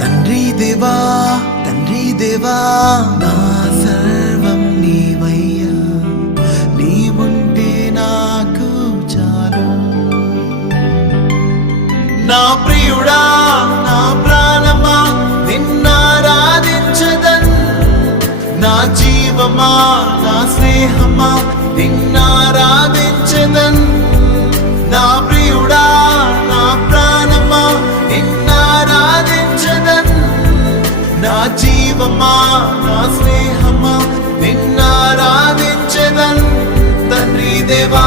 తండ్రి దేవా తండ్రి దేవా నా సర్వం నీవయ్యా, నీవుంటే నాకు చాలు. నా ప్రియుడా నా ప్రాణమా నిన్నారాధించదన్, నా జీవమా నా స్నేహమా నిన్నారాధించదన్. నా ప్రియుడా నా ప్రాణమా నిన్నారాధించదన్, నా జీవమా నా స్నేహమా నిన్నారాధించదన్. తండ్రి దేవా